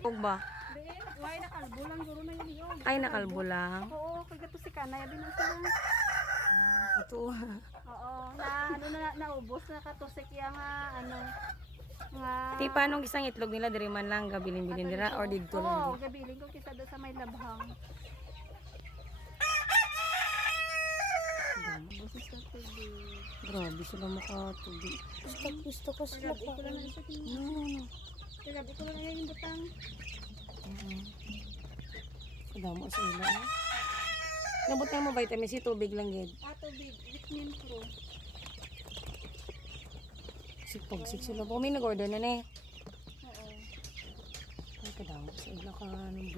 Ug ba? Di, why nakalbo lang guro na yun. Ay, nakalbo lang. Oo, kaya to si Kanay, abi na sila. Ito. Oo, naubos na katusik yang nga Ti paano isang itlog nila diri man lang gabilin-bilin dira or didto Oo, lang. gabilin ko kisa doon sa may labhang. Boses ka tubig. Grabe sila makatubig. Gusto ko sila Kagabi ko lang na isa tingin. No. Kagabi ko lang na yung butang. Kadamo sa ila. Nabot na mo vitamin C, tubig lang gid. Tubig, vitamin pro. Sigsig sila. Kung may nag-order na Oo. Ay, kadamo sa ila ka. Anong